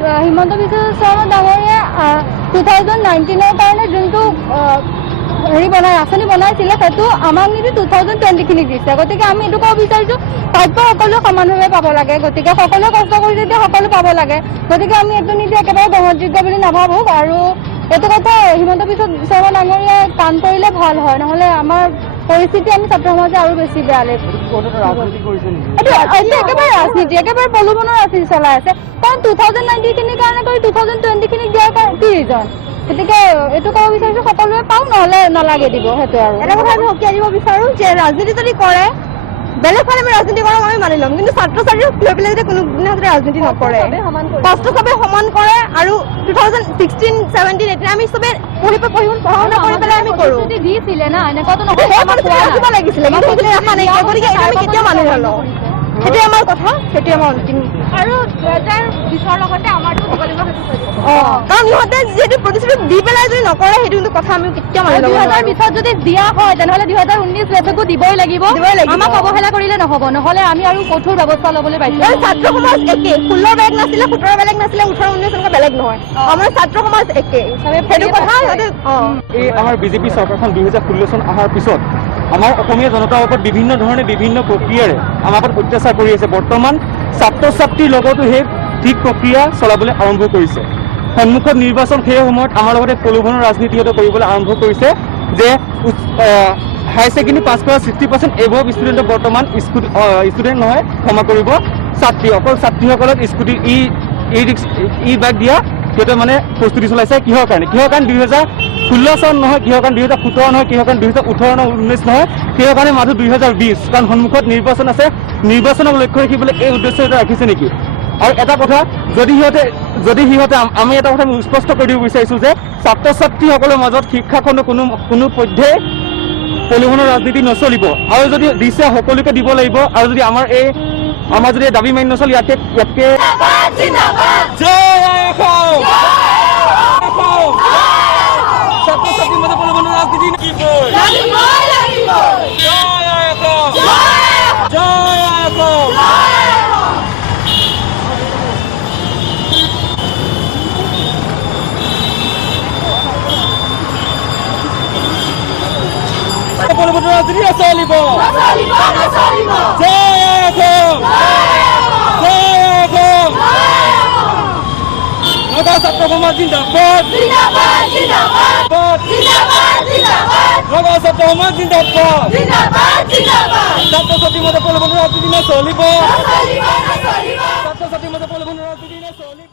হিমন্ত বিশ্ব শৰ্মা ডাঙৰীয়া 2019 কাৰণে যোনটো হেৰি আঁচনি বনাইছিলে সেইটো আমাক নিদি 2020খিনিক দিছে। গতিকে আমি এইটো ক'ব বিচাৰিছোঁ প্ৰাপ্য সকলোৱে সমানভাৱে পাব লাগে। গতিকে সকলোৱে কষ্ট কৰি যেতিয়া সকলো পাব লাগে। গতিকে আমি এইটো নিদি একেবাৰে গ্ৰহণযোগ্য বুলি নাভাবোঁ। আৰু এইটো কথা হিমন্ত বিশ্ব শৰ্মা ডাঙৰীয়াই কাম কৰিলে ভাল হয়, নহ'লে আমাৰ পৰিস্থিতি আমি ছাত্ৰ সমাজে আৰু বেছি বেয়া লাগিব। এইটো একেবাৰে ৰাজনীতি, একেবাৰে প্ৰলোভনৰ ৰাজনীতি চলাই আছে। কাৰণ 2019খিনিৰ কাৰণে কৰি 2020খিনিক দিয়াৰ কি ৰিজন? গতিকে এইটো ক'ব বিচাৰিছোঁ সকলোৱে পাওঁ, নহ'লে নালাগে দিব। সেইটোৱে আৰু এটা কথা আমি সকীয়াই দিব বিচাৰোঁ যে ৰাজনীতি যদি কৰে বেলেগ ফালে আমি ৰাজনীতি কৰক আমি মানি ল'ম, কিন্তু ছাত্ৰ ছাত্ৰীক লৈ পেলাই যদি কোনোদিনে যদি ৰাজনীতি নকৰে, কষ্ট চবে সমান কৰে। আৰু 2016, 17 এতিয়া আমি চবে পঢ়া শুনা কৰি পেলাই আমি কৰোঁ দিছিলে না এনেকুৱাটো নহয় লাগিছিলে, কিন্তু সেইখিনি ৰখা নাই। গতিকে আমি কেতিয়াও মানি নলওঁ। সেইটোৱে আমাৰ কথা, সেইটোৱে আমাৰ অন্তিম। আৰু 2020ৰ লগতে আমাৰতো দিব লাগিব সেইটো। কাৰণ ইহঁতে যিহেতু প্ৰতিশ্ৰুতি দি পেলাই যদি নকৰে সেইটো কিন্তু কথা আমি কেতিয়াও মানি ল'ব নোৱাৰোঁ। 2020ত যদি দিয়া হয় তেনেহ'লে 2019 বেটকো দিবই লাগিব। আমাক অৱহেলা কৰিলে নহ'ব, নহ'লে আমি আৰু কঠোৰ ব্যৱস্থা ল'বলৈ পাইছোঁ। ছাত্ৰ সমাজ একে, 16 বেলেগ নাছিলে, 17 বেলেগ নাছিলে, 18, 19 এনেকুৱা বেলেগ নহয়। আমাৰ ছাত্ৰ সমাজ একে, সেইটো কথা সিহঁতে এই আমাৰ বিজেপি চৰকাৰখন 2016 চন অহাৰ পিছত আমাৰ অসমীয়া জনতাৰ ওপৰত বিভিন্ন ধৰণে বিভিন্ন প্ৰক্ৰিয়াৰে আমাৰ ওপৰত অত্যাচাৰ কৰি আছে। বৰ্তমান ছাত্ৰ ছাত্ৰীৰ লগতো সেই ঠিক প্ৰক্ৰিয়া চলাবলৈ আৰম্ভ কৰিছে। সন্মুখত নিৰ্বাচন, সেই সময়ত আমাৰ লগতে প্ৰলোভনৰ ৰাজনীতি কৰিবলৈ আৰম্ভ কৰিছে যে হায়াৰ ছেকেণ্ডেৰী পাছ কৰা 60% এভৱ ষ্টুডেণ্টক বৰ্তমান ষ্টুডেণ্ট নহয়, ক্ষমা কৰিব, ছাত্ৰী, অকল ছাত্ৰীসকলক স্কুটি ই বাইক দিয়া সিহঁতে মানে প্ৰস্তুতি চলাইছে। কিহৰ কাৰণে 2016 চন নহয়, কিহৰ কাৰণে 2017 নহয়, কিহৰ কাৰণে 2018 নহয়, 19 নহয়, কিহৰ কাৰণে মাথো 2020। কাৰণ সন্মুখত নিৰ্বাচন আছে, নিৰ্বাচনক লক্ষ্য ৰাখিবলৈ এই উদ্দেশ্য এটা ৰাখিছে নেকি? আৰু এটা কথা, যদি সিহঁতে আমি এটা কথা স্পষ্ট কৰি দিব বিচাৰিছোঁ যে ছাত্ৰ ছাত্ৰীসকলৰ মাজত শিক্ষাখণ্ডৰ কোনো পধ্যে প্ৰলোভনৰ ৰাজনীতি নচলিব। আৰু যদি দিছে সকলোকে দিব লাগিব। আৰু যদি আমাৰ যদি দাবী মানি নচলে ইয়াতকে ছাত্ৰ ছাত্ৰীৰ মাজত প্ৰলোভনৰ ৰাজনীতি প্ৰলোভনৰ ৰাজনীতি নচলিব। ছাত্ৰ সমাজ জিন্দাবাদ, ছাত্ৰ সমাজ জিন্দাবাদ, ছাত্ৰ ছাত্ৰীৰ মাজত প্ৰলোভনৰ ৰাজনীতি নচলিব, ছাত্ৰ ছাত্ৰীৰ মাজত প্ৰলোভনৰ ৰাজনীতি নচলিব।